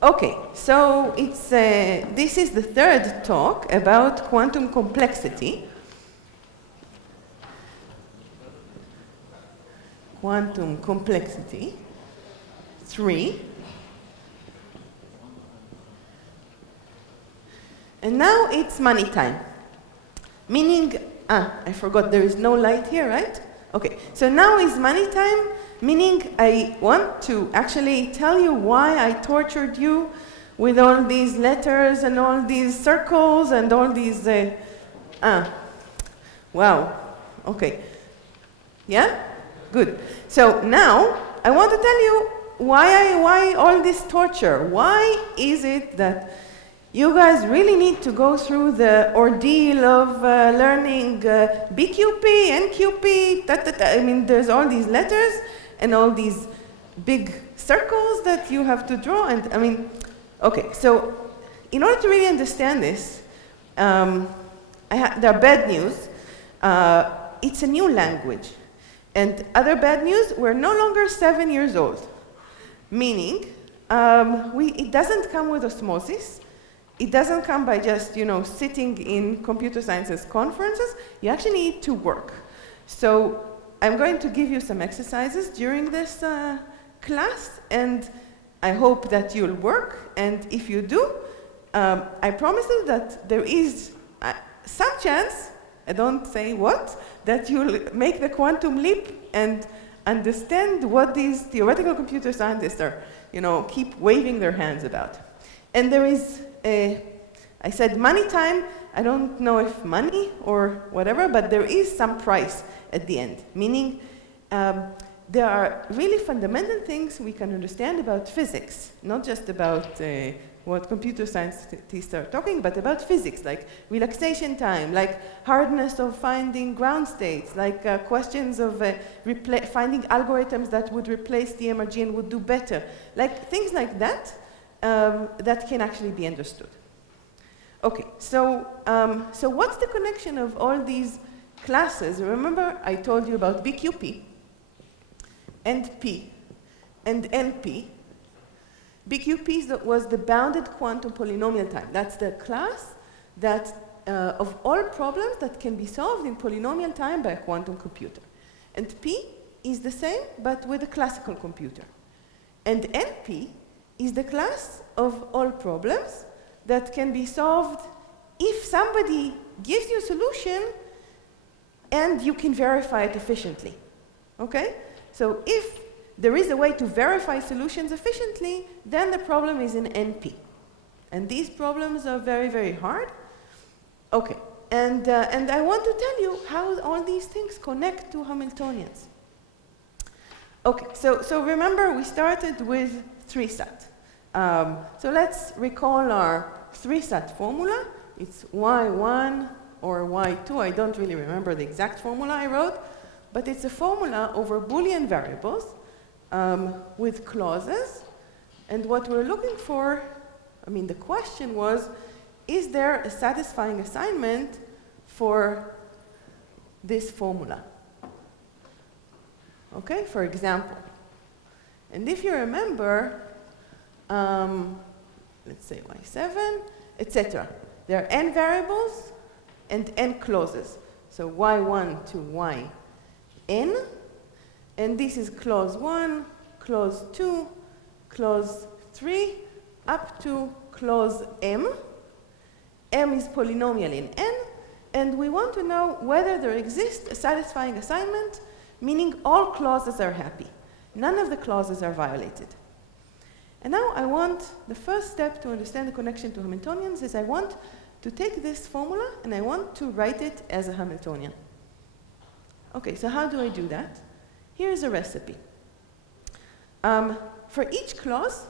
Okay, so this is the third talk about quantum complexity. Quantum complexity 3. And now it's money time. Meaning, I forgot there is no light here, right? Okay, so now is money time. Meaning, I want to actually tell you why I tortured you with all these letters and all these circles and all these... Wow. Okay. Yeah? Good. So now, I want to tell you why all this torture. Why is it that you guys really need to go through the ordeal of learning BQP, NQP, I mean, there's all these letters and all these big circles that you have to draw. And I mean, okay, so in order to really understand this, there are bad news. It's a new language. And other bad news, we're no longer 7 years old. Meaning, it doesn't come with osmosis. It doesn't come by just, sitting in computer sciences conferences. You actually need to work. So I'm going to give you some exercises during this class, and I hope that you'll work. And if you do, I promise you that there is some chance, I don't say what, that you'll make the quantum leap and understand what these theoretical computer scientists are, keep waving their hands about. And there is I said money time. I don't know if money or whatever, but there is some price at the end. Meaning, there are really fundamental things we can understand about physics, not just about what computer scientists are talking, but about physics, like relaxation time, like hardness of finding ground states, like questions of finding algorithms that would replace the MRG and would do better, like things like that. That can actually be understood. Okay, so what's the connection of all these classes? Remember, I told you about BQP, and P, and NP. BQP was the bounded quantum polynomial time. That's the class that of all problems that can be solved in polynomial time by a quantum computer. And P is the same, but with a classical computer. And NP is the class of all problems that can be solved if somebody gives you a solution and you can verify it efficiently. Okay? So if there is a way to verify solutions efficiently, then the problem is in NP. And these problems are very, very hard. Okay. And I want to tell you how all these things connect to Hamiltonians. Okay. So remember, we started with 3-sat. So let's recall our 3-sat formula. It's y1 or y2. I don't really remember the exact formula I wrote, but it's a formula over Boolean variables with clauses. And what we're looking for, the question was, is there a satisfying assignment for this formula? Okay, for example. And if you remember, let's say y7, etc. There are n variables and n clauses. So y1 to yn, and this is clause 1, clause 2, clause 3, up to clause m. M is polynomial in n, and we want to know whether there exists a satisfying assignment, meaning all clauses are happy. None of the clauses are violated. And now I want, the first step to understand the connection to Hamiltonians is I want to take this formula and I want to write it as a Hamiltonian. Okay, so how do I do that? Here's a recipe. For each clause,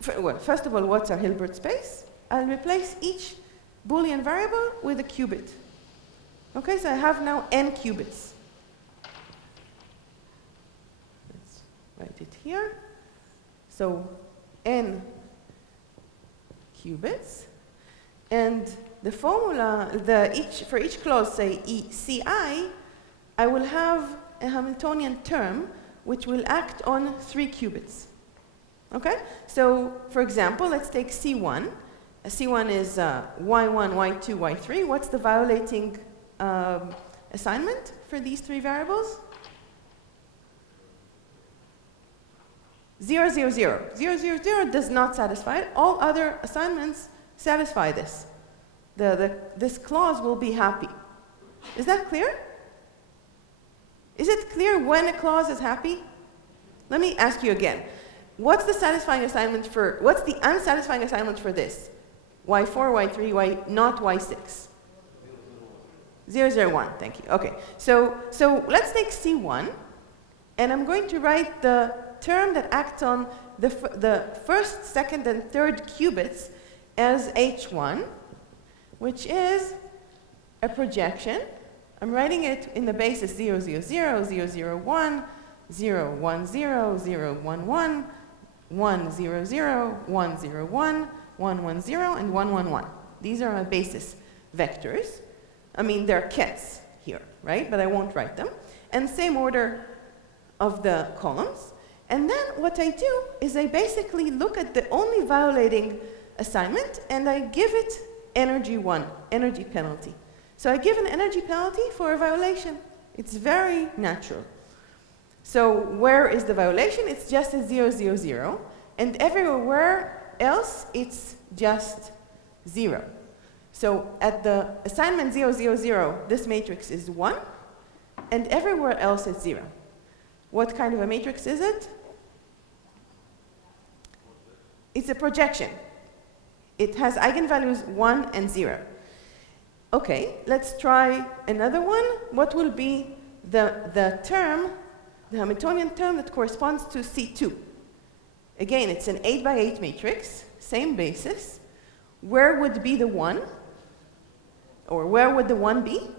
first of all, what's our Hilbert space? I'll replace each Boolean variable with a qubit. Okay, so I have now n qubits. Let's write it here. So n qubits. And the formula, for each clause, say Ci, I will have a Hamiltonian term which will act on 3 qubits. Okay? So, for example, let's take C1. C1 is y1, y2, y3. What's the violating assignment for these three variables? 0, 0, 0. 0, 0, 0 does not satisfy it. All other assignments satisfy this. This clause will be happy. Is that clear? Is it clear when a clause is happy? Let me ask you again. What's the satisfying assignment for, what's the unsatisfying assignment for this? y4, y3, not y6. 0, 0, 1, thank you. Okay, so let's take C1, and I'm going to write the term that acts on the first, second, and third qubits as H1, which is a projection. I'm writing it in the basis 0, 0, 0, 0, 0, 1, 0, 1, 0, 0, 1, 1, 1, 0, 0, 1, 0, 1, 1, 1, 0, and 1, 1, 1. These are my basis vectors. I mean, they're kets here, right? But I won't write them. And same order of the columns. And then what I do is I basically look at the only violating assignment, and I give it energy 1, energy penalty. So I give an energy penalty for a violation. It's very natural. So where is the violation? It's just a 0, 0, 0. And everywhere else, it's just 0. So at the assignment 0, 0, 0, this matrix is 1. And everywhere else, it's 0. What kind of a matrix is it? It's a projection. It has eigenvalues 1 and 0. Okay, let's try another one. What will be the term, the Hamiltonian term that corresponds to C2? Again, it's an 8 by 8 matrix, same basis. Where would be the 1? Or where would the 1 be?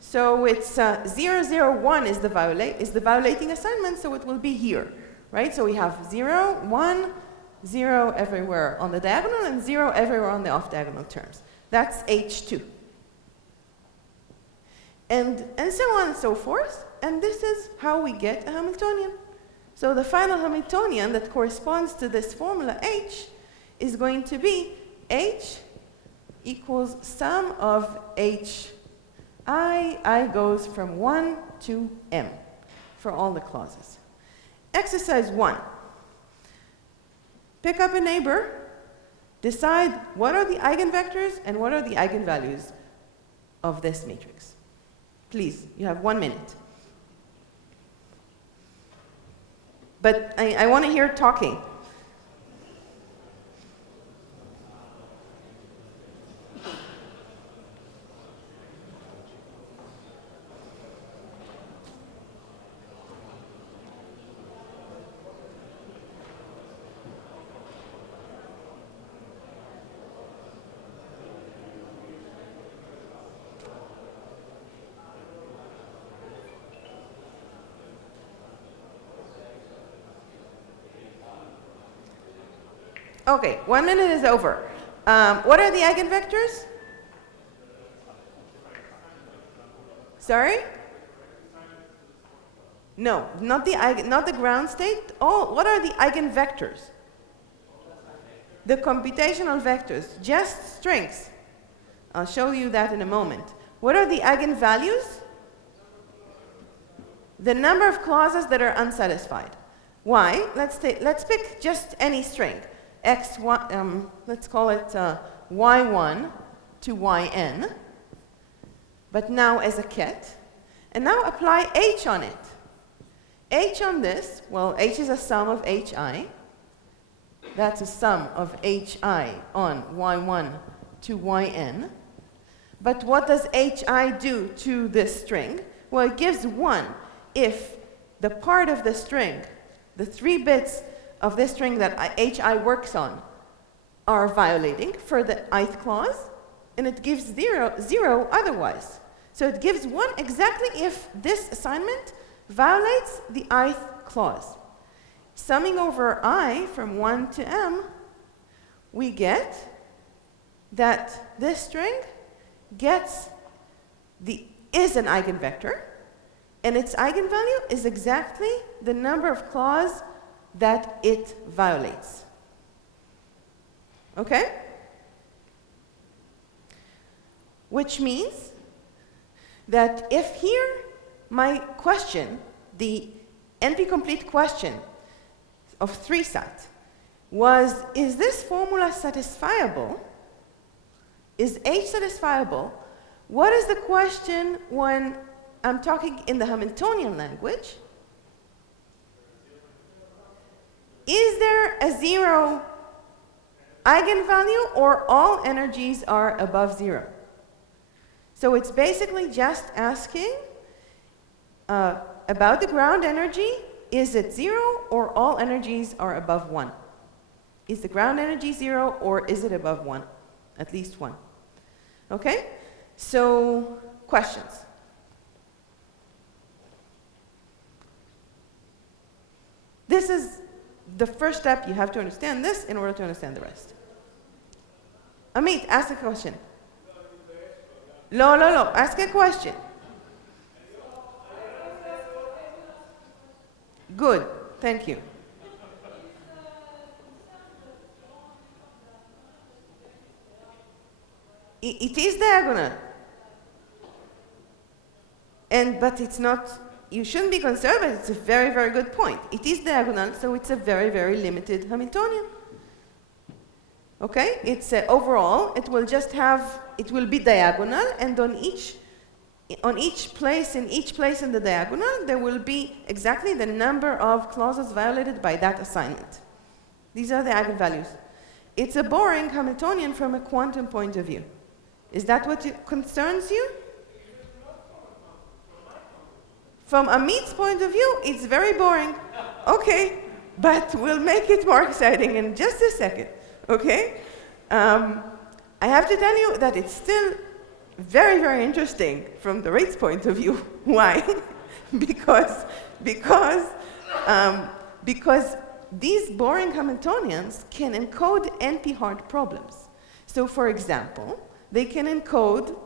So it's 0, 0, 1 is the violating assignment, so it will be here, right? So we have 0, 1, 0 everywhere on the diagonal, and 0 everywhere on the off-diagonal terms. That's H2. And so on and so forth. And this is how we get a Hamiltonian. So the final Hamiltonian that corresponds to this formula H is going to be H equals sum of H. I goes from 1 to M for all the clauses. Exercise 1. Pick up a neighbor, decide what are the eigenvectors and what are the eigenvalues of this matrix. Please, you have 1 minute. But I want to hear talking. Okay, 1 minute is over. What are the eigenvectors? Sorry? No, not the ground state. Oh, what are the eigenvectors? The computational vectors, just strings. I'll show you that in a moment. What are the eigenvalues? The number of clauses that are unsatisfied. Why? Let's pick just any string. X1, let's call it y1 to yn, but now as a ket. And now apply h on it. H on this, well, h is a sum of hi. That's a sum of hi on y1 to yn. But what does hi do to this string? Well, it gives 1 if the part of the string, the 3 bits of this string that hi works on, are violating for the ith clause, and it gives 0, 0 otherwise. So it gives 1 exactly if this assignment violates the ith clause. Summing over I from 1 to m, we get that this string is an eigenvector, And its eigenvalue is exactly the number of clauses that it violates. Okay? Which means that if here my question, the NP-complete question of 3-sat was, is this formula satisfiable? Is H satisfiable? What is the question when I'm talking in the Hamiltonian language? Is there a 0 eigenvalue, or all energies are above 0? So it's basically just asking about the ground energy. Is it 0, or all energies are above 1? Is the ground energy 0, or is it above 1? At least 1. Okay? So, questions? This is the first step. You have to understand this in order to understand the rest. Amit, ask a question. No, ask a question. Good, thank you. It is diagonal. But it's not, you shouldn't be concerned, but it's a very, very good point. It is diagonal, so it's a very, very limited Hamiltonian. Okay? It's overall, it will just have, it will be diagonal, and on each place, in the diagonal, there will be exactly the number of clauses violated by that assignment. These are the eigenvalues. It's a boring Hamiltonian from a quantum point of view. Is that what concerns you? From Amit's point of view, it's very boring. Okay, but we'll make it more exciting in just a second. Okay? I have to tell you that it's still very, very interesting from Dorit's point of view. Why? because these boring Hamiltonians can encode NP-hard problems. So, for example, they can encode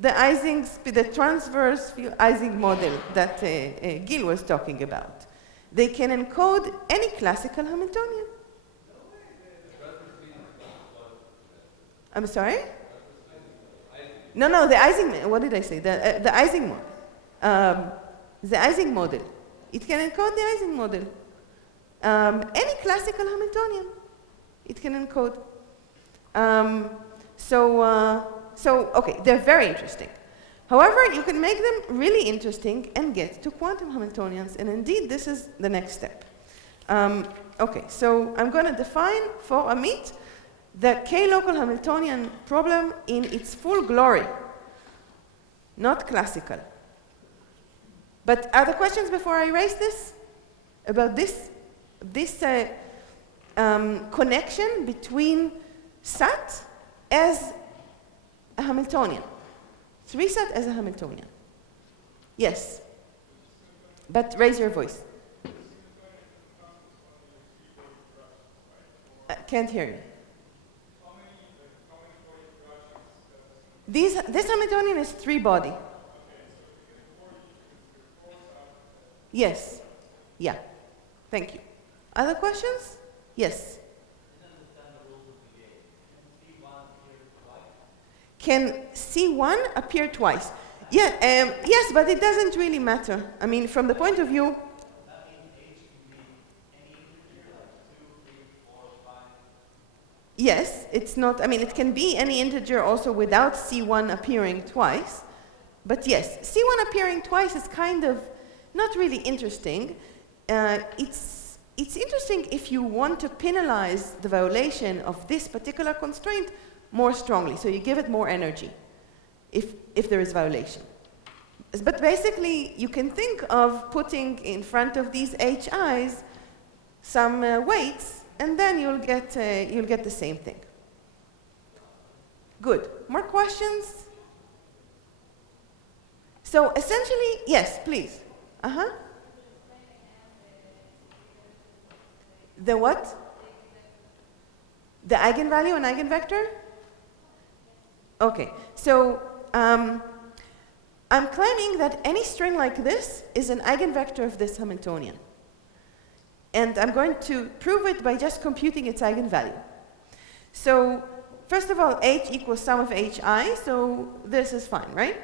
the transverse Ising model that Gil was talking about. They can encode any classical Hamiltonian. I'm sorry? No, the Ising, what did I say? The Ising model. The Ising model. It can encode the Ising model. Any classical Hamiltonian, it can encode. Okay, they're very interesting. However, you can make them really interesting and get to quantum Hamiltonians, and indeed, this is the next step. Okay, so I'm going to define for Amit the K-local Hamiltonian problem in its full glory, not classical. But are there questions before I erase this? About this connection between SAT as a Hamiltonian. 3-sat as a Hamiltonian. Yes. But raise your voice. Can't hear you. This Hamiltonian is 3-body. Yes. Yeah. Thank you. Other questions? Yes. Can C1 appear twice? Yeah, yes, but it doesn't really matter. I mean, from the point of view... Yes, it's not, I mean, it can be any integer also without C1 appearing twice. But yes, C1 appearing twice is kind of not really interesting. It's interesting if you want to penalize the violation of this particular constraint more strongly, so you give it more energy if there is violation. But basically, you can think of putting in front of these HIs some weights, and then you'll get the same thing. Good. More questions? So essentially, yes, please. The what? The eigenvalue and eigenvector? Okay, so I'm claiming that any string like this is an eigenvector of this Hamiltonian. And I'm going to prove it by just computing its eigenvalue. So first of all, h equals sum of hi, so this is fine, right?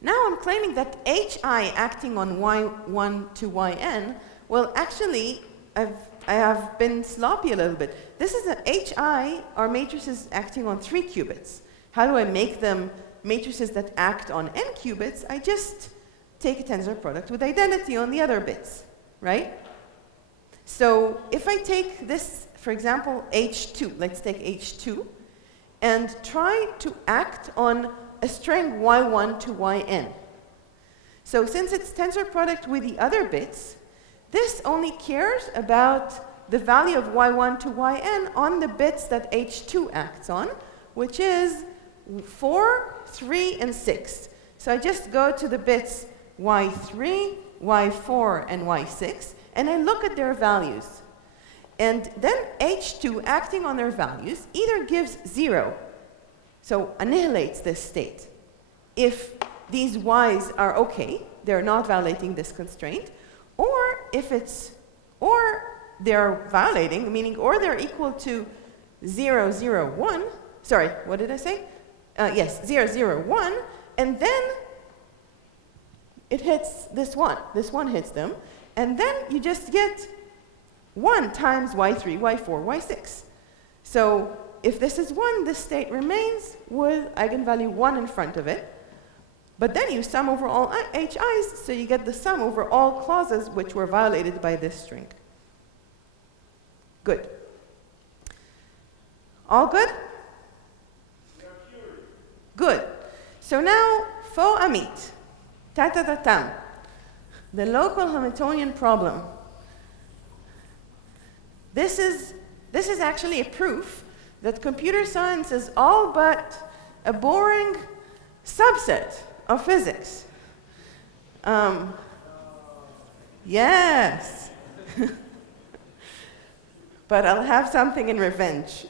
Now I'm claiming that hi acting on y1 to yn, well, actually, I have been sloppy a little bit. This is hi are matrices acting on 3 qubits. How do I make them matrices that act on n qubits? I just take a tensor product with identity on the other bits, right? So if I take this, for example, h2, let's take h2, and try to act on a string y1 to yn. So since it's tensor product with the other bits, this only cares about the value of y1 to yn on the bits that h2 acts on, which is 4, 3, and 6. So I just go to the bits y3, y4, and y6, and I look at their values. And then h2, acting on their values, either gives 0, so annihilates this state. If these y's are okay, they're not violating this constraint, or if it's, or they're violating, meaning or they're equal to 0, 0, 1, sorry, what did I say? Yes, 0, 0, 1, and then it hits this one hits them, and then you just get 1 times y3, y4, y6. So if this is 1, this state remains with eigenvalue 1 in front of it. But then you sum over all hi's, so you get the sum over all clauses which were violated by this string. Good. All good? Good. So now, fo amit. Ta-ta-ta-tam. The local Hamiltonian problem. This is actually a proof that computer science is all but a boring subset of physics. Yes. But I'll have something in revenge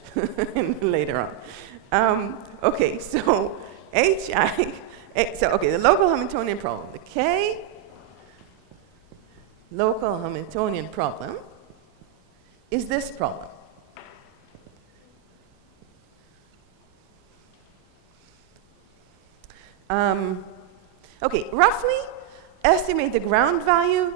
later on. Okay, so the local Hamiltonian problem. The K local Hamiltonian problem is this problem. Okay, roughly estimate the ground value,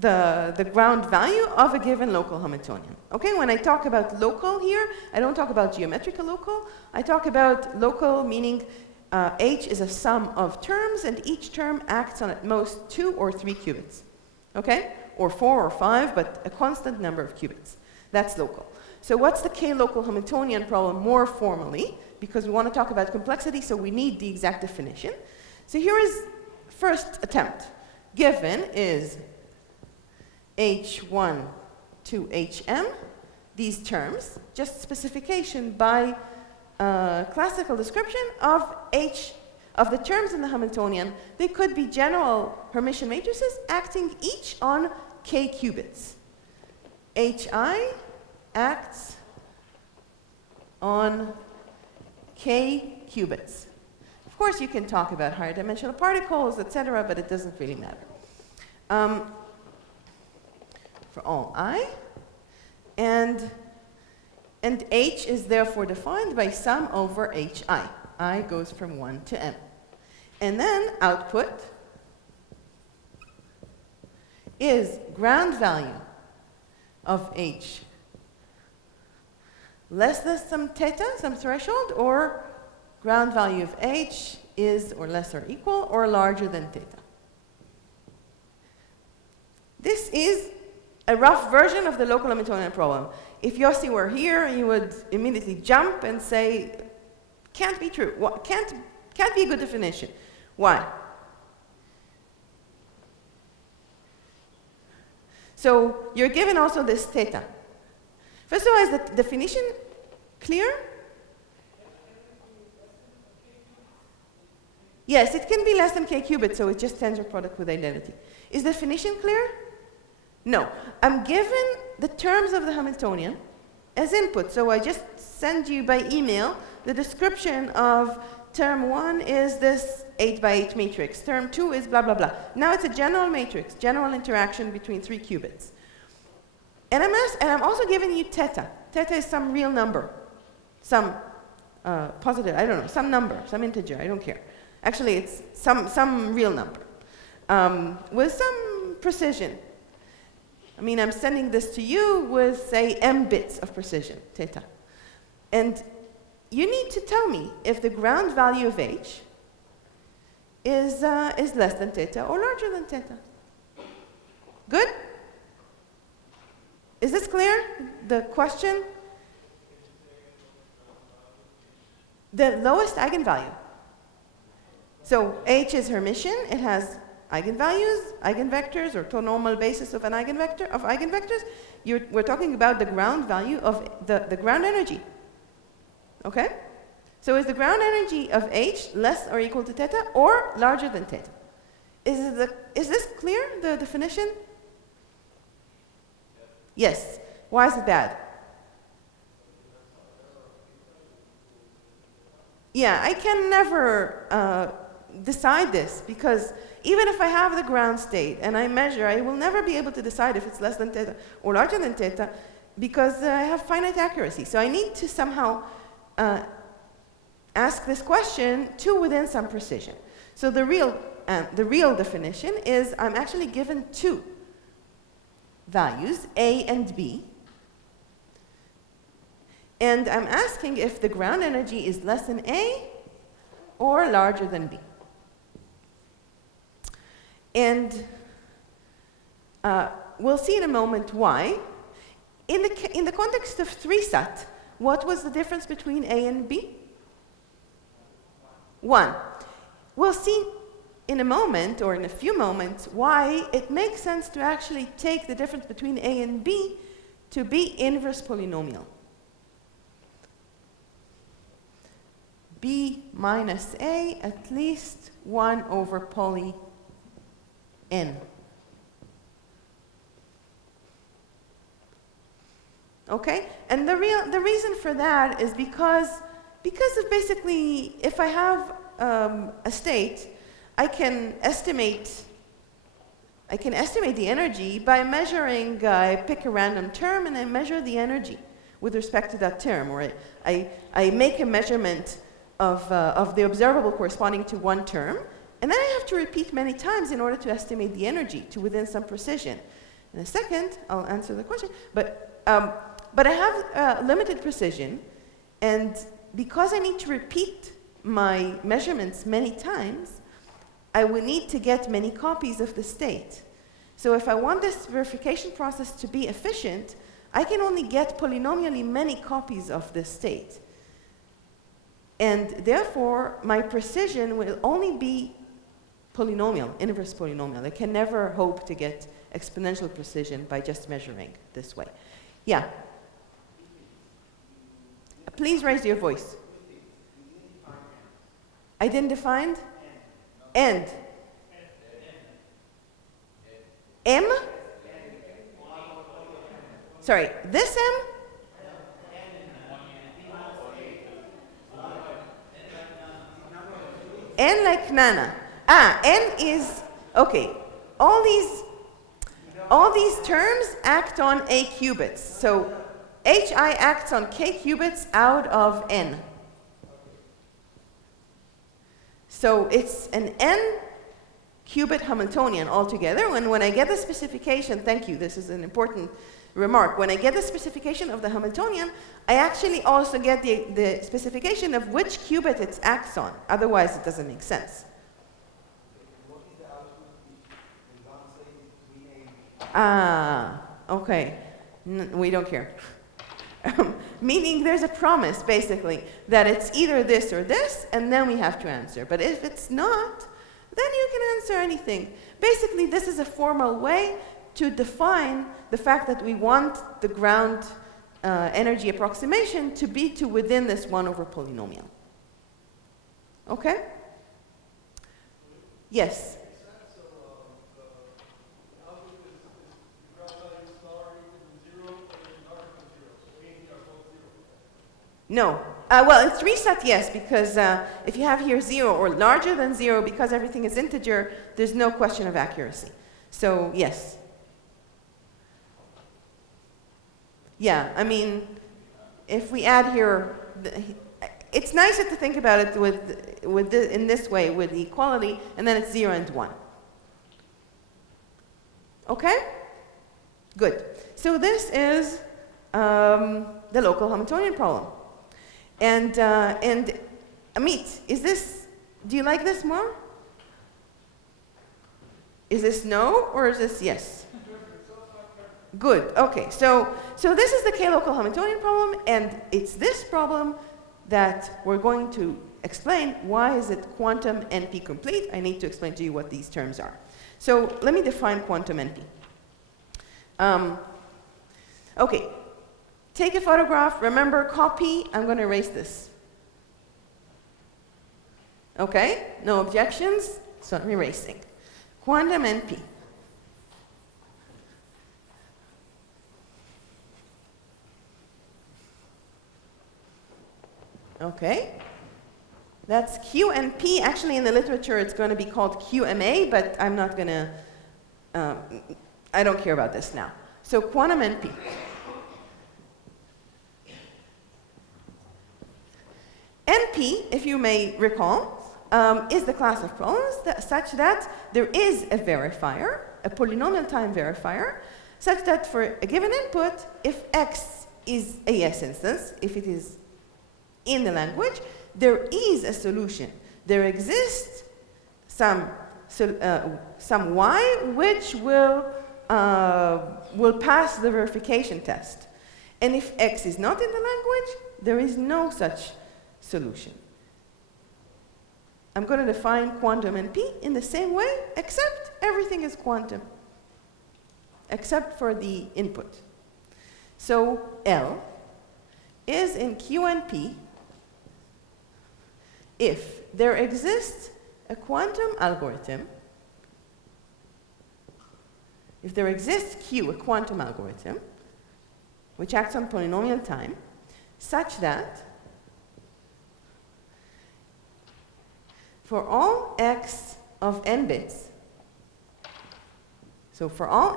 the ground value of a given local Hamiltonian. Okay, when I talk about local here, I don't talk about geometrical local. I talk about local meaning h is a sum of terms, and each term acts on at most 2 or 3 qubits. Okay, or 4 or 5, but a constant number of qubits. That's local. So what's the K local Hamiltonian problem more formally? Because we want to talk about complexity, so we need the exact definition. So here is first attempt. Given is h1 to hm, these terms, just specification by classical description of the terms in the Hamiltonian. They could be general Hermitian matrices acting each on k qubits. hi acts on k qubits. Of course, you can talk about higher dimensional particles, etc., but it doesn't really matter. For all I, and h is therefore defined by sum over hi. I goes from 1 to m. And then output is ground value of h less than some theta, some threshold, or ground value of h is or less or equal or larger than theta. This is a rough version of the local Hamiltonian problem. If Yossi were here, he would immediately jump and say, can't be true. Well, can't be a good definition. Why? So you're given also this theta. First of all, is the definition clear? Yes, it can be less than k qubits, so it's just tensor product with identity. Is the definition clear? No. I'm given the terms of the Hamiltonian as input, so I just send you by email the description of term 1 is this 8 by 8 matrix. Term 2 is blah, blah, blah. Now it's a general matrix, general interaction between 3 qubits. And I'm also giving you theta. Theta is some real number, some positive, I don't know, some number, some integer, I don't care. Actually, it's some real number with some precision. I mean, I'm sending this to you with, say, m bits of precision, theta. And you need to tell me if the ground value of h is less than theta or larger than theta. Good? Is this clear, the question? The lowest eigenvalue. So h is Hermitian. It has eigenvalues, eigenvectors, or normal basis of an eigenvector, of eigenvectors. We're talking about the ground value of the ground energy. Okay? So is the ground energy of h less or equal to theta or larger than theta? Is this clear, the definition? Yes. Why is it bad? Yeah, I can never decide this, because even if I have the ground state and I measure, I will never be able to decide if it's less than theta or larger than theta, because I have finite accuracy. So I need to somehow ask this question to within some precision. So the real definition is I'm actually given 2 values, A and B, and I'm asking if the ground energy is less than A or larger than B. And we'll see in a moment why. In the context of 3-sat, what was the difference between A and B? 1. We'll see in a moment, or in a few moments, why it makes sense to actually take the difference between A and B to be inverse polynomial. B minus A at least 1 over poly n. Okay? And the reason for that is because of basically, if I have a state, I can estimate the energy by measuring, I pick a random term and I measure the energy with respect to that term, or I make a measurement of the observable corresponding to one term, and then I have to repeat many times in order to estimate the energy to within some precision. In a second, I'll answer the question, but I have limited precision, and because I need to repeat my measurements many times, I will need to get many copies of the state. So if I want this verification process to be efficient, I can only get polynomially many copies of the state. And therefore, my precision will only be polynomial, inverse polynomial. I can never hope to get exponential precision by just measuring this way. Yeah? Please raise your voice. I didn't define? And. M? Sorry, this M? N like Nana. N is, okay. All these terms act on A qubits. So Hi acts on K qubits out of N. So it's an N qubit Hamiltonian altogether. When I get the specification, thank you, this is an important remark. When I get the specification of the Hamiltonian, I actually also get the specification of which qubit it acts on. Otherwise, it doesn't make sense. Okay. We don't care. Meaning there's a promise, basically, that it's either this or this, and then we have to answer. But if it's not, then you can answer anything. Basically, this is a formal way to define the fact that we want the ground energy approximation to be to within this 1 over polynomial. Okay? Yes? No, Well, in 3 set, yes, because if you have here 0 or larger than 0, because everything is integer, there's no question of accuracy. So, yes. Yeah, I mean, if we add here, it's nicer to think about it in this way, with equality, and then it's 0 and 1. Okay? Good. So this is the local Hamiltonian problem. And Amit, do you like this more? Is this no, or is this yes? Good, okay. So this is the K-local Hamiltonian problem, and it's this problem that we're going to explain. Why is it quantum NP complete? I need to explain to you what these terms are. So let me define quantum NP. Okay, take a photograph. Remember, copy. I'm going to erase this. Okay, no objections, so I'm erasing. Quantum NP. Okay, that's QNP. Actually, in the literature, it's going to be called QMA, but I'm not going to, I don't care about this now. So quantum NP. NP, if you may recall, is the class of problems such that there is a verifier, a polynomial time verifier, such that for a given input, if x is a yes instance, if it is in the language, there is a solution. There exists some y which will pass the verification test. And if x is not in the language, there is no such solution. I'm going to define quantum NP in the same way, except everything is quantum, except for the input. So L is in QNP if there exists a quantum algorithm, if there exists Q, a quantum algorithm, which acts on polynomial time, such that for all x of n bits, so for all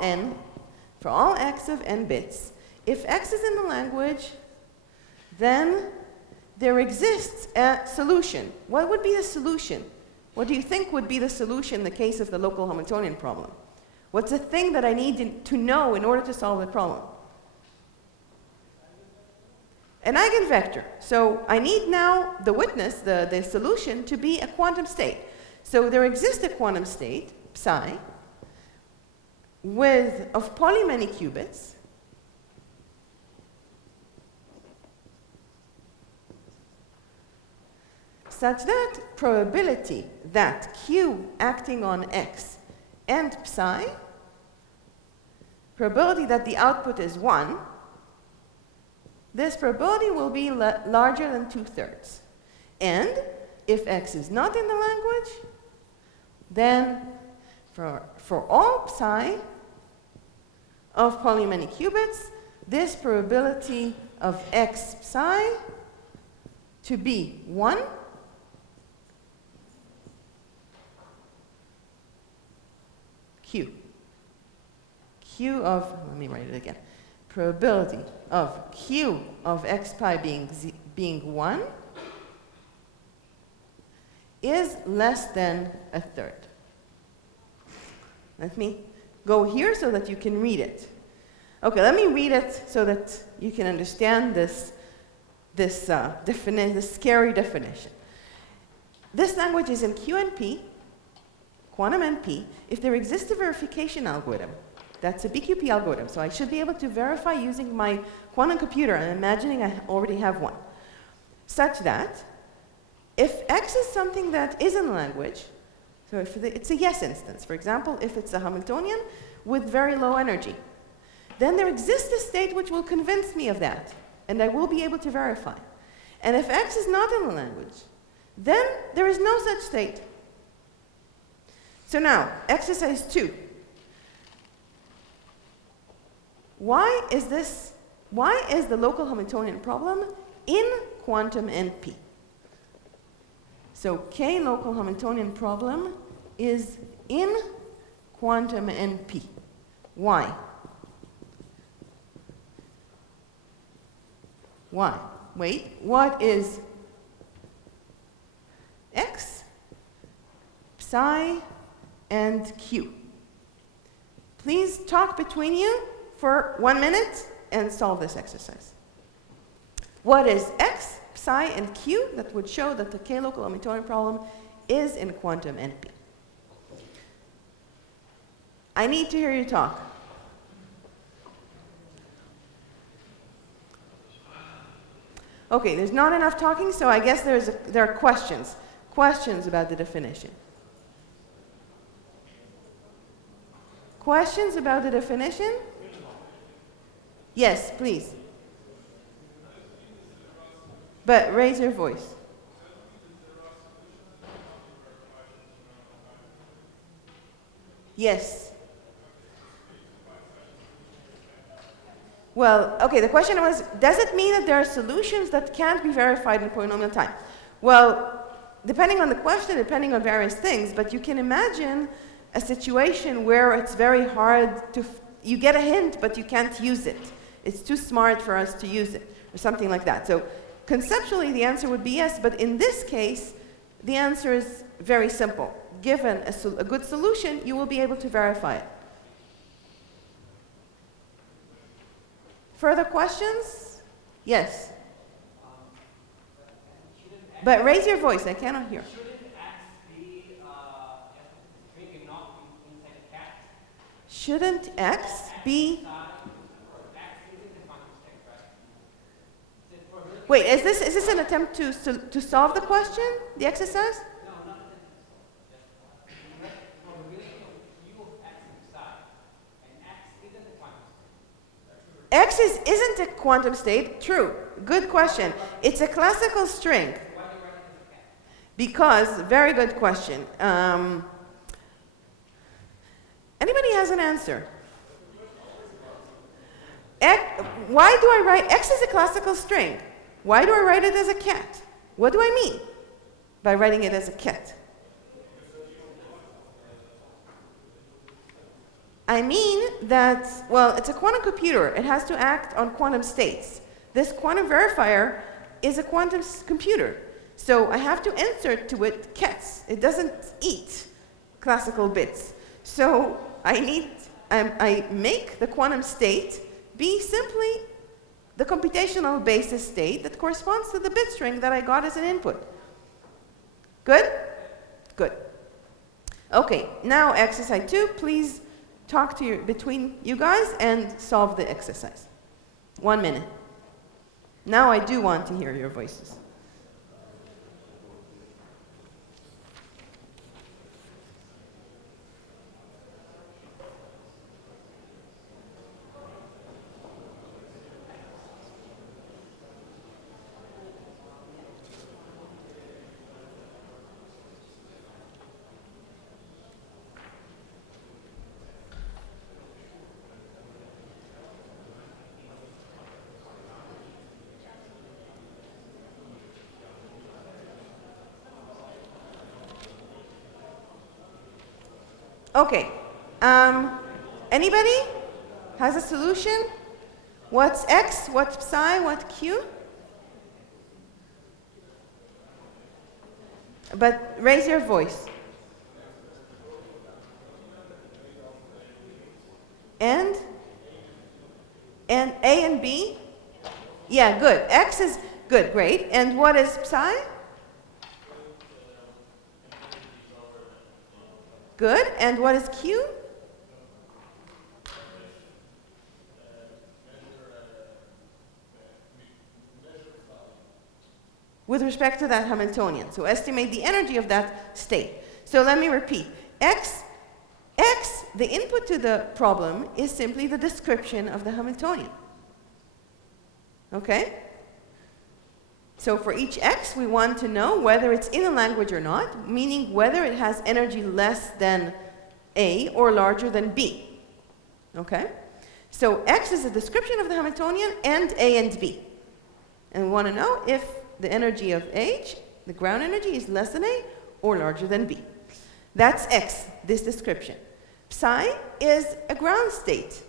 x of n bits, if x is in the language, then there exists a solution. What would be the solution? What do you think would be the solution in the case of the local Hamiltonian problem? What's the thing that I need to know in order to solve the problem? An eigenvector. So I need now the witness, the solution, to be a quantum state. So there exists a quantum state, psi, of poly many qubits, such that probability that Q acting on X and psi, probability that the output is 1, this probability will be larger than 2/3. And if X is not in the language, then for all psi of poly many qubits, this probability of X psi to be 1 Q of, let me write it again, probability of Q of x pi being 1 is less than 1/3. Let me go here so that you can read it. Okay, let me read it so that you can understand this scary definition. This language is in QNP, quantum NP, if there exists a verification algorithm. That's a BQP algorithm, so I should be able to verify using my quantum computer. I'm imagining I already have one. Such that if X is something that is in the language, so if it's a yes instance, for example, if it's a Hamiltonian with very low energy, then there exists a state which will convince me of that, and I will be able to verify. And if X is not in the language, then there is no such state. So now, exercise 2. Why is the local Hamiltonian problem in quantum NP. So K local Hamiltonian problem is in quantum NP. Why? Why? Wait, what is X, psi, and Q? Please talk between you for 1 minute and solve this exercise. What is X, psi, and Q that would show that the K local Hamiltonian problem is in quantum NP? I need to hear you talk. Okay, there's not enough talking, so I guess there are questions. Questions about the definition. Questions about the definition? Yes, please. But raise your voice. Yes. Well, okay, the question was, does it mean that there are solutions that can't be verified in polynomial time? Well, depending on the question, depending on various things, but you can imagine a situation where it's very hard to, you get a hint, but you can't use it. It's too smart for us to use it, or something like that. So conceptually, the answer would be yes, but in this case, the answer is very simple. Given a good solution, you will be able to verify it. Further questions? Yes. But raise your voice, I cannot hear. Shouldn't X be... Wait, is this an attempt to solve the question, the exercise? X isn't a quantum state. True. Good question. It's a classical string. Because, very good question. Anybody has an answer? Why do I write, X is a classical string. Why do I write it as a cat? What do I mean by writing it as a cat? I mean that, well, it's a quantum computer. It has to act on quantum states. This quantum verifier is a quantum computer. So I have to insert to it cats. It doesn't eat classical bits. So I make the quantum state be simply the computational basis state that corresponds to the bit string that I got as an input. Good? Good. Okay, now exercise 2, please talk to between you guys and solve the exercise. 1 minute. Now I do want to hear your voices. Okay, anybody has a solution? What's X, what's psi, what's Q? But raise your voice. And A and B? Yeah, good. X is good, great. And what is psi? Good. And what is Q? With respect to that Hamiltonian. So estimate the energy of that state. So let me repeat. X, the input to the problem, is simply the description of the Hamiltonian. Okay? So for each X, we want to know whether it's in a language or not, meaning whether it has energy less than A or larger than B. Okay? So X is a description of the Hamiltonian and A and B. And we want to know if the energy of H, the ground energy, is less than A or larger than B. That's X, this description. Psi is a ground state.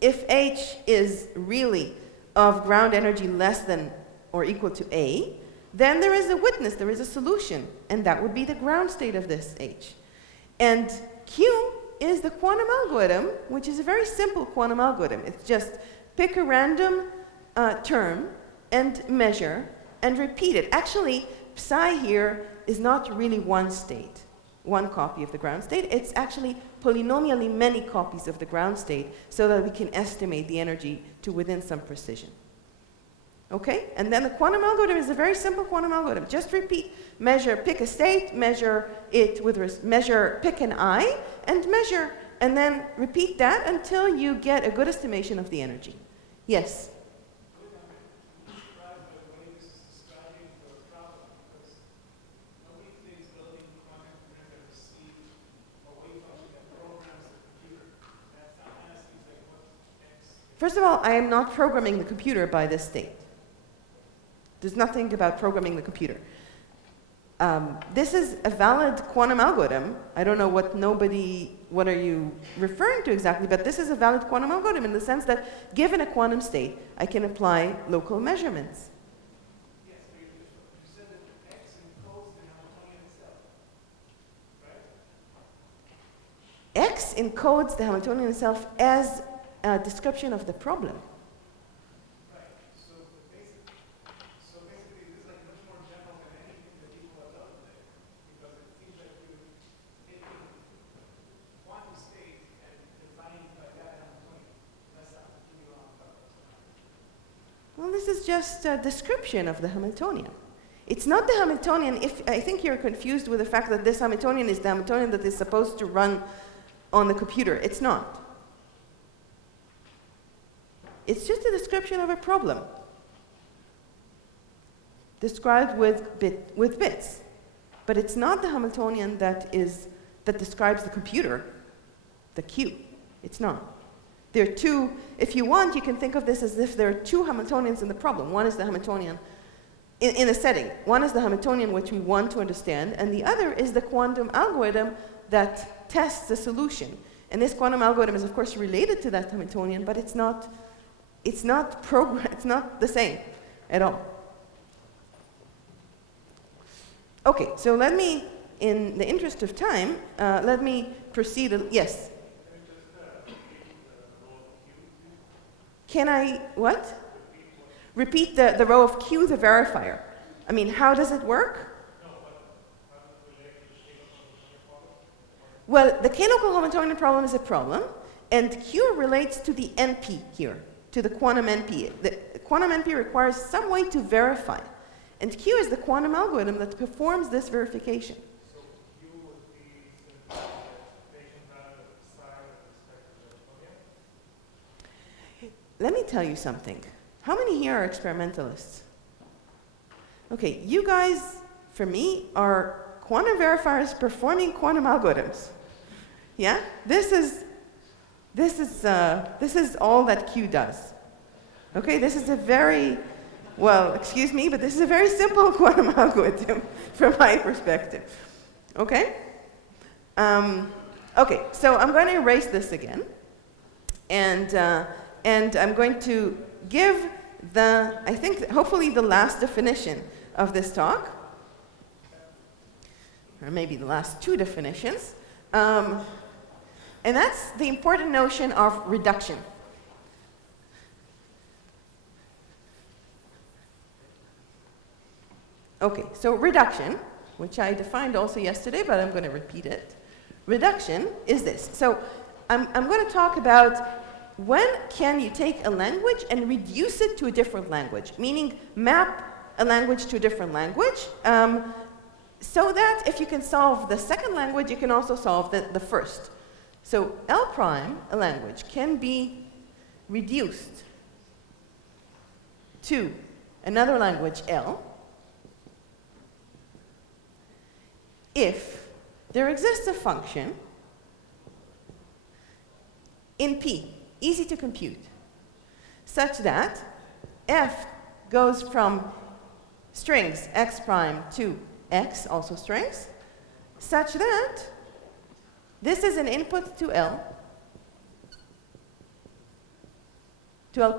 If H is really of ground energy less than or equal to A, then there is a witness, there is a solution, and that would be the ground state of this H. And Q is the quantum algorithm, which is a very simple quantum algorithm. It's just pick a random term and measure and repeat it. Actually, psi here is not really one state, one copy of the ground state. It's actually polynomially many copies of the ground state so that we can estimate the energy to within some precision. Okay? And then the quantum algorithm is a very simple quantum algorithm. Just repeat, measure, pick a state, measure it with, pick an I, and measure, and then repeat that until you get a good estimation of the energy. Yes? First of all, I am not programming the computer by this state. There's nothing about programming the computer. This is a valid quantum algorithm. I don't know what are you referring to exactly, but this is a valid quantum algorithm in the sense that given a quantum state, I can apply local measurements. Yes, you said that X encodes the Hamiltonian itself, right? X encodes the Hamiltonian itself as a description of the problem. Right. So basically, this is like much more general than anything that people have done today, because it seems like you're taking quantum state and defining by that Hamiltonian. That's not what you're on top of. Well, this is just a description of the Hamiltonian. It's not the Hamiltonian. I think you're confused with the fact that this Hamiltonian is the Hamiltonian that is supposed to run on the computer. It's not. It's just a description of a problem described with bits. But it's not the Hamiltonian that describes the computer, the Q. It's not. There are two, if you want, you can think of this as if there are two Hamiltonians in the problem. One is the Hamiltonian in a setting. One is the Hamiltonian which we want to understand, and the other is the quantum algorithm that tests the solution. And this quantum algorithm is, of course, related to that Hamiltonian, but it's not the same at all. Okay, so let me, in the interest of time, let me proceed. Yes? Can I, what? Repeat the row of Q, the verifier. I mean, how does it work? Well, the k-local Hamiltonian problem is a problem, and Q relates to the NP here, to the quantum NP. The quantum NP requires some way to verify, and Q is the quantum algorithm that performs this verification. So Q would be the expectation value of psi with respect to the Hamiltonian? Let me tell you something. How many here are experimentalists? Okay, you guys, for me, are quantum verifiers performing quantum algorithms. Yeah? This is all that Q does. Okay, this is a very, well, excuse me, but this is a very simple quantum algorithm from my perspective. Okay? Okay, so I'm going to erase this again. And I'm going to give I think, hopefully the last definition of this talk, or maybe the last two definitions. And that's the important notion of reduction. Okay, so reduction, which I defined also yesterday, but I'm going to repeat it. Reduction is this. So I'm going to talk about when can you take a language and reduce it to a different language, meaning map a language to a different language, so that if you can solve the second language, you can also solve the first. So L prime, a language, can be reduced to another language, L, if there exists a function in P, easy to compute, such that f goes from strings x prime to x, also strings, such that this is an input to L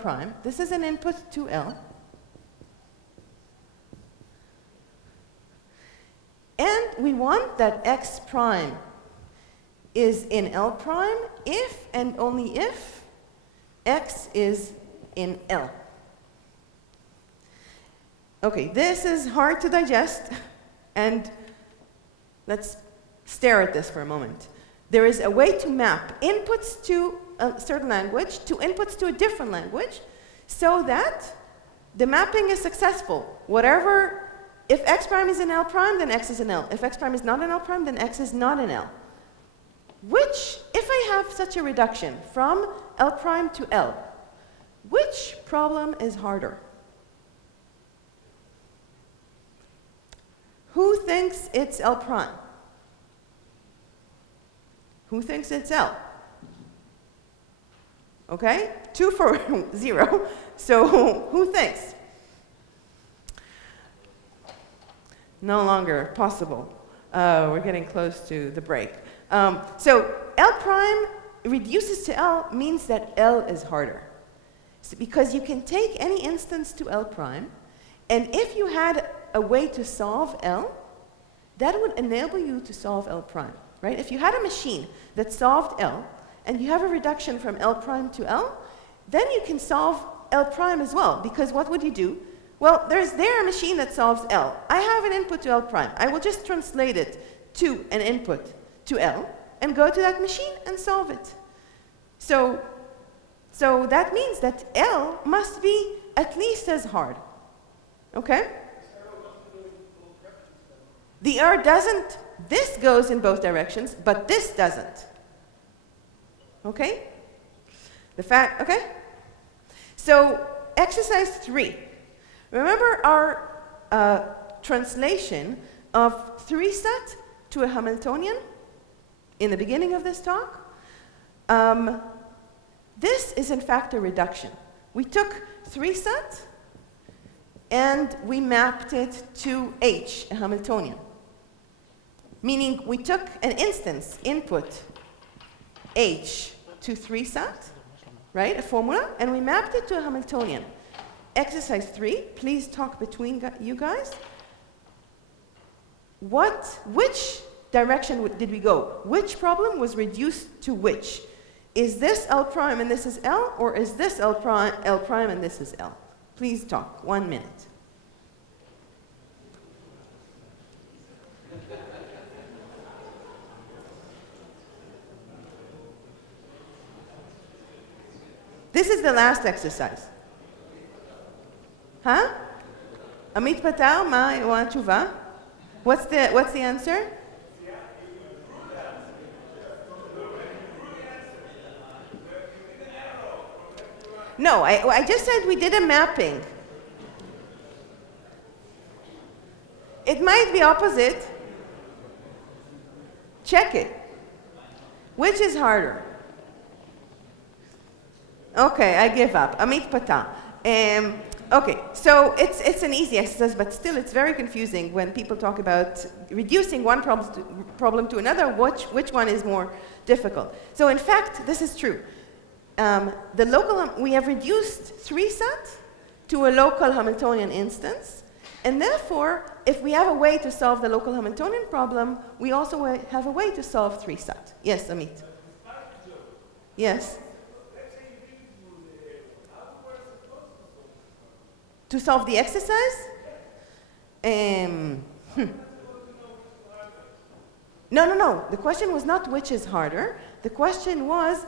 prime. This is an input to L. And we want that x prime is in L prime if and only if x is in L. Okay, this is hard to digest, and let's stare at this for a moment. There is a way to map inputs to a certain language to inputs to a different language so that the mapping is successful. Whatever, if x prime is in L prime, then x is in L. If x prime is not in L prime, then x is not in L. Which, if I have such a reduction from L prime to L, which problem is harder? Who thinks it's L prime? Who thinks it's L? Okay, 2 for 0. So who thinks? No longer possible. We're getting close to the break. So L prime reduces to L means that L is harder. So because you can take any instance to L prime, and if you had a way to solve L, that would enable you to solve L prime, right? If you had a machine that solved L, and you have a reduction from L prime to L, then you can solve L prime as well, because what would you do? Well, there's a machine that solves L. I have an input to L prime. I will just translate it to an input to L, and go to that machine and solve it. So that means that L must be at least as hard. Okay? The R doesn't. This goes in both directions, but this doesn't. Okay? Okay? So, exercise 3. Remember our translation of 3-set to a Hamiltonian in the beginning of this talk? This is in fact a reduction. We took 3-set and we mapped it to H, a Hamiltonian. Meaning we took an instance, input H to 3-set, right, a formula, and we mapped it to a Hamiltonian. Exercise 3, please talk between you guys. Which direction did we go? Which problem was reduced to which? Is this L prime and this is L, or is this L prime and this is L? Please talk, 1 minute. This is the last exercise. Huh? Amit Patel, מה התשובה? What's the answer? No, I just said we did a mapping. It might be opposite. Check it. Which is harder? Okay, I give up. Amit Patel. Okay, so it's an easy exercise, but still it's very confusing when people talk about reducing one problem to another, which one is more difficult. So in fact, this is true. We have reduced 3-set to a local Hamiltonian instance, and therefore, if we have a way to solve the local Hamiltonian problem, we also have a way to solve 3-set. Yes, Amit? Yes? To solve the exercise? No. The question was not which is harder. The question was,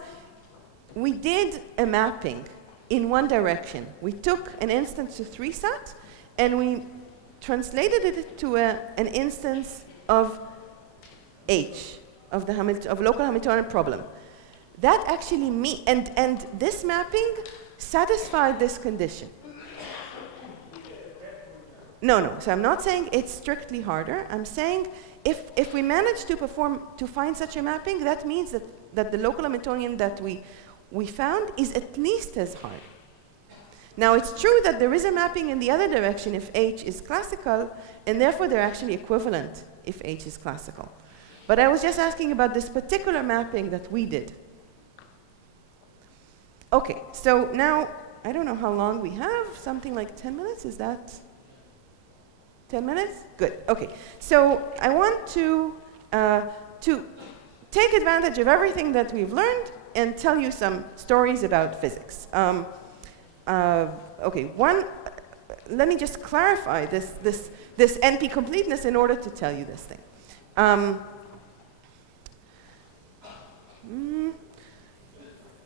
we did a mapping in one direction. We took an instance to 3-set, and we translated it to an instance of H, of local Hamiltonian problem. That actually and this mapping satisfied this condition. No. So I'm not saying it's strictly harder. I'm saying if we manage to find such a mapping, that means that the local Hamiltonian that we found is at least as hard. Now, it's true that there is a mapping in the other direction if H is classical, and therefore they're actually equivalent if H is classical. But I was just asking about this particular mapping that we did. Okay, so now, I don't know how long we have, something like 10 minutes, is that 10 minutes? Good, okay. So I want to take advantage of everything that we've learned and tell you some stories about physics. Okay, let me just clarify this NP completeness in order to tell you this thing.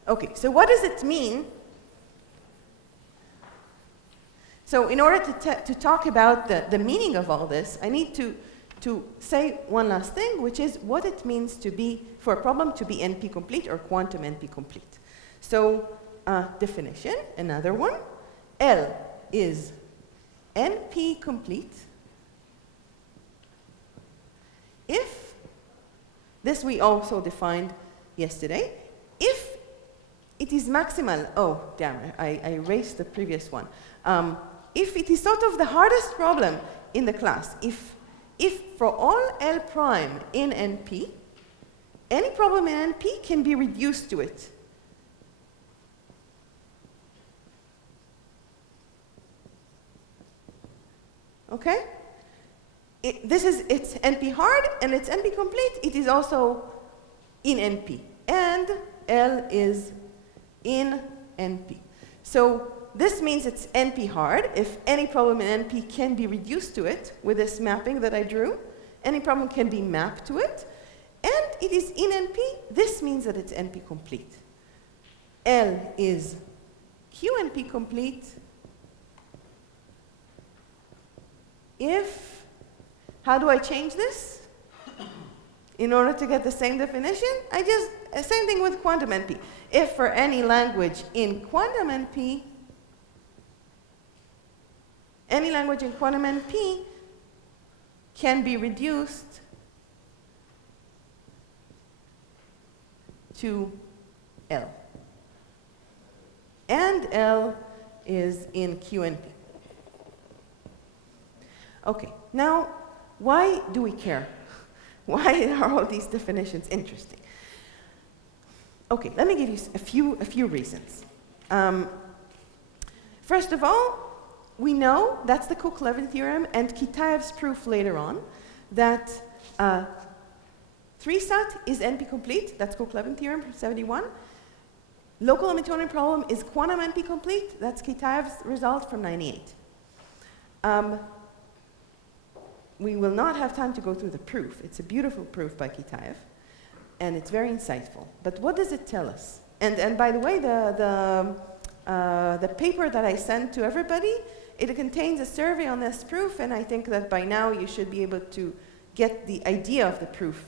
Okay, so what does it mean? So in order to talk about the meaning of all this, I need to say one last thing, which is what it means for a problem to be NP complete or quantum NP complete. So definition, another one. L is NP complete if, this we also defined yesterday, if it is maximal, oh damn it, I erased the previous one. If it is sort of the hardest problem in the class, if for all L prime in NP, any problem in NP can be reduced to it. Okay? It's NP hard and it's NP complete. It is also in NP. And L is in NP. So this means it's NP hard if any problem in NP can be reduced to it with this mapping that I drew. Any problem can be mapped to it. And it is in NP. This means that it's NP complete. L is QNP complete if, how do I change this? In order to get the same definition, same thing with quantum NP. If for any language in quantum NP, any language in quantum NP can be reduced to L. And L is in QNP. Okay, now, why do we care? Why are all these definitions interesting? Okay, let me give you a few reasons. First of all, we know, that's the Cook-Levin theorem and Kitaev's proof later on, that 3-sat is NP complete. That's Cook-Levin theorem from 71. Local Hamiltonian problem is quantum NP complete. That's Kitaev's result from 98. We will not have time to go through the proof. It's a beautiful proof by Kitaev, and it's very insightful. But what does it tell us? And by the way, the paper that I sent to everybody, it contains a survey on this proof, and I think that by now you should be able to get the idea of the proof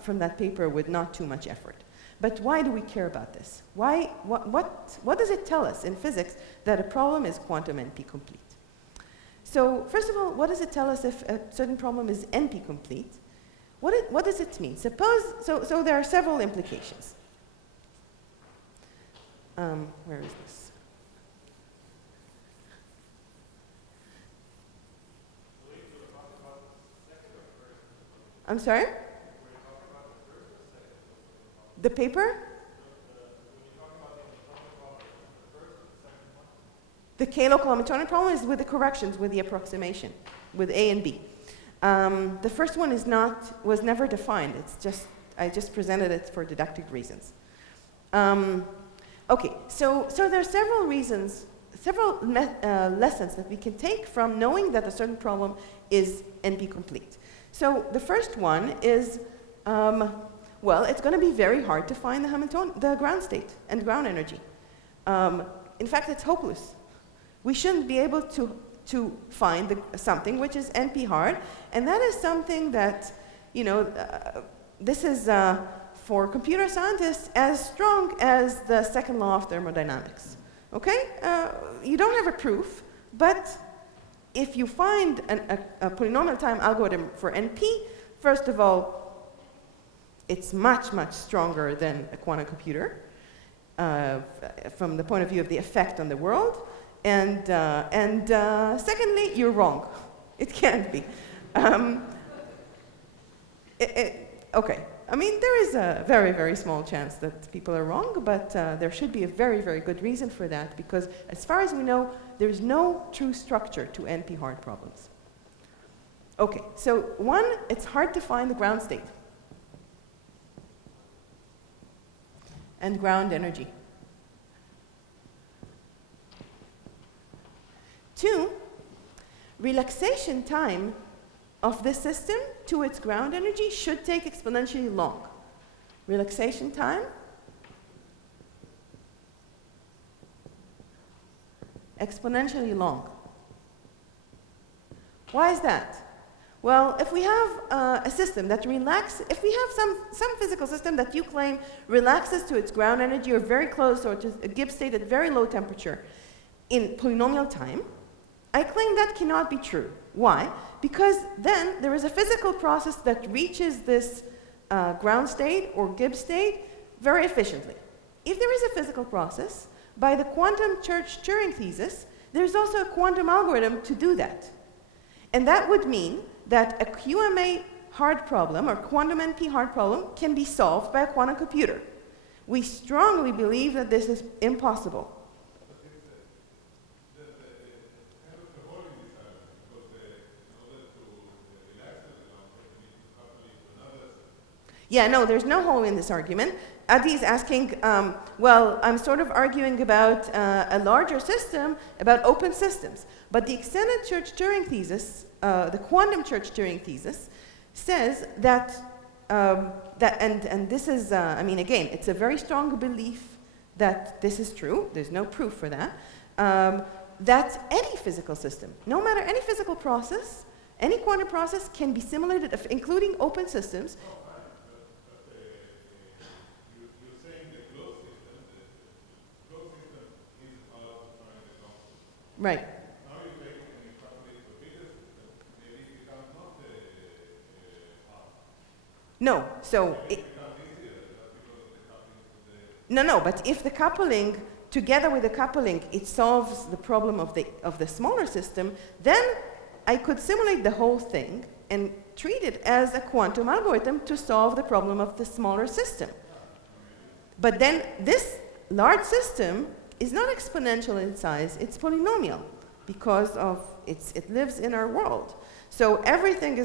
from that paper with not too much effort. But why do we care about this? What does it tell us in physics that a problem is quantum NP complete? So first of all, what does it tell us if a certain problem is NP complete? What does it mean? Suppose, so there are several implications. Where is this? I'm sorry? The paper? The K-local Hamiltonian problem is with the corrections, with the approximation, with A and B. The first one was never defined. I just presented it for deductive reasons. Okay, so there are several reasons, several lessons that we can take from knowing that a certain problem is NP complete. So the first one is, well, it's going to be very hard to find the ground state and ground energy. In fact, it's hopeless. We shouldn't be able to find something which is NP hard, and that is something that, you know, this is for computer scientists as strong as the second law of thermodynamics. Okay? You don't have a proof, but if you find a polynomial time algorithm for NP, first of all, it's much, much stronger than a quantum computer. from the point of view of the effect on the world. And secondly, you're wrong. It can't be. Okay. I mean, there is a very, very small chance that people are wrong, but there should be a very, very good reason for that, because as far as we know, there's no true structure to NP-hard problems. Okay, so one, it's hard to find the ground state and ground energy. Two, relaxation time of this system to its ground energy should take exponentially long. Relaxation time, exponentially long. Why is that? Well, if we have a system that if we have some physical system that you claim relaxes to its ground energy or very close, or to a Gibbs state at very low temperature in polynomial time, I claim that cannot be true. Why? Because then there is a physical process that reaches this ground state or Gibbs state very efficiently. If there is a physical process, by the quantum Church-Turing thesis, there's also a quantum algorithm to do that. And that would mean that a QMA hard problem, or quantum NP hard problem, can be solved by a quantum computer. We strongly believe that this is impossible. Yeah, no, there's no hole in this argument. Adi is asking, well, I'm sort of arguing about a larger system, about open systems. But the extended Church-Turing thesis, the quantum Church-Turing thesis, says that, and this is, I mean, again, it's a very strong belief that this is true. There's no proof for that. That any physical system, no matter any physical process, any quantum process can be simulated, including open systems. Right. Now you take it and you calculate the bigger system, maybe it becomes not hard. No, so it becomes easier just because of the coupling to the... No, but if the coupling, together with the coupling, it solves the problem of the smaller system, then I could simulate the whole thing and treat it as a quantum algorithm to solve the problem of the smaller system. But then this large system is not exponential in size, it's polynomial, because of it lives in our world. So everything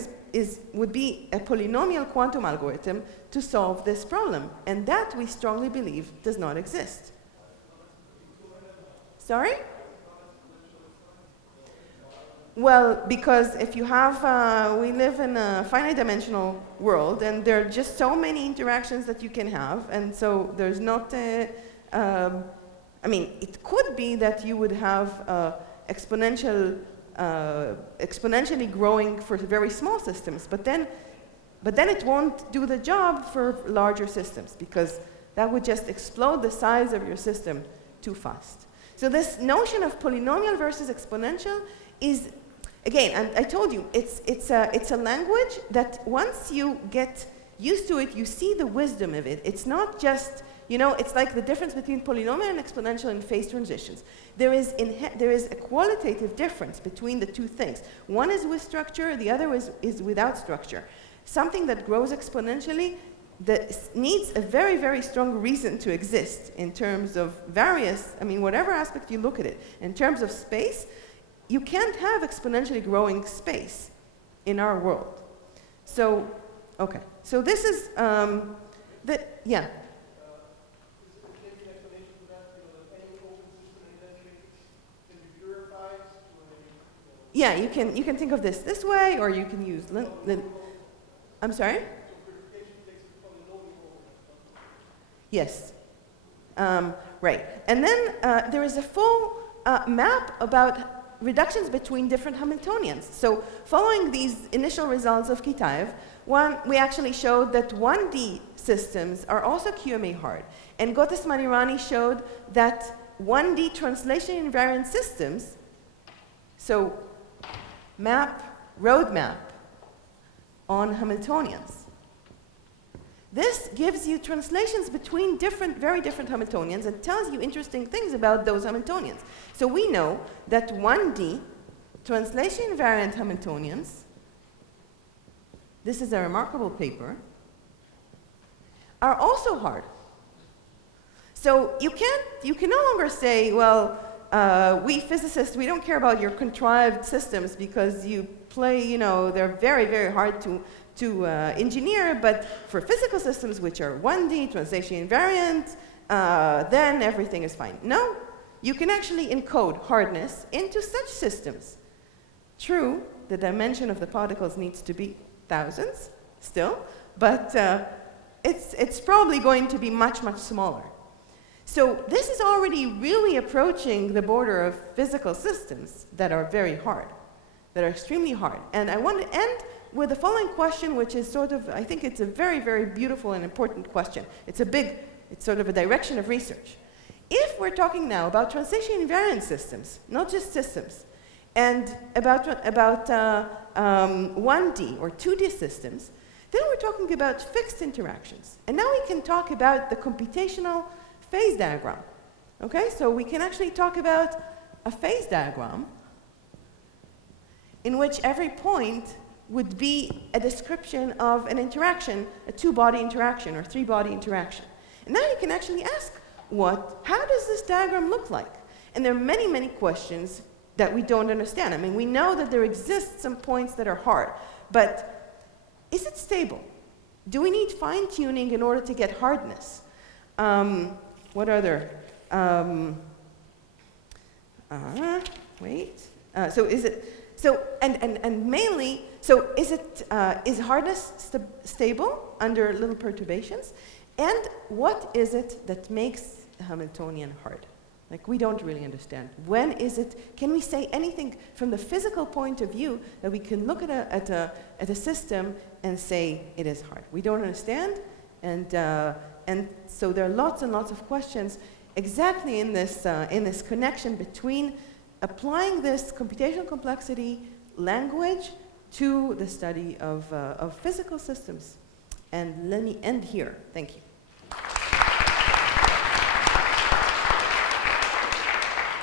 would be a polynomial quantum algorithm to solve this problem, and that we strongly believe does not exist. Sorry? Well, because if you have, we live in a finite dimensional world, and there are just so many interactions that you can have, and so there's not I mean, it could be that you would have exponentially growing for very small systems, but then it won't do the job for larger systems, because that would just explode the size of your system too fast. So this notion of polynomial versus exponential is, again, and I told you, it's a language that once you get used to it, you see the wisdom of it. It's not just, you know, it's like the difference between polynomial and exponential in phase transitions. There is a qualitative difference between the two things. One is with structure, the other is without structure. Something that grows exponentially that needs a very, very strong reason to exist in terms of various, I mean, whatever aspect you look at it. In terms of space, you can't have exponentially growing space in our world. So, okay. So this is, yeah. Yeah, you can think of this way, or you can use, I'm sorry? Yes. Right. And then there is a full map about reductions between different Hamiltonians. So following these initial results of Kitaev, we actually showed that 1D systems are also QMA hard. And Gotes Manirani showed that 1D translation invariant systems, so roadmap on Hamiltonians. this gives you translations between very different Hamiltonians and tells you interesting things about those Hamiltonians. So we know that 1D translation invariant Hamiltonians, this is a remarkable paper, are also hard. So you can no longer say, well, we physicists, we don't care about your contrived systems because you play, they're very, very hard to engineer, but for physical systems which are 1D, translation invariant, then everything is fine. No, you can actually encode hardness into such systems. True, the dimension of the particles needs to be thousands still, but it's probably going to be much, much smaller. So this is already really approaching the border of physical systems that are very hard, that are extremely hard. And I want to end with the following question, which is sort of, I think it's a very, very beautiful and important question. It's sort of a direction of research. If we're talking now about translation invariant systems, not just systems, and about 1D or 2D systems, then we're talking about fixed interactions. And now we can talk about the computational phase diagram. Okay, so we can actually talk about a phase diagram in which every point would be a description of an interaction, a two-body interaction or three-body interaction. And now you can actually ask, how does this diagram look like? And there are many, many questions that we don't understand. I mean, we know that there exist some points that are hard, but is it stable? Do we need fine-tuning in order to get hardness? What other? So is it? So and mainly, so is hardness stable under little perturbations? And what is it that makes the Hamiltonian hard? Like, we don't really understand. When is it? Can we say anything from the physical point of view that we can look at a system and say it is hard? We don't understand, and so there are lots and lots of questions exactly in this connection between applying this computational complexity language to the study of physical systems. And let me end here. Thank you.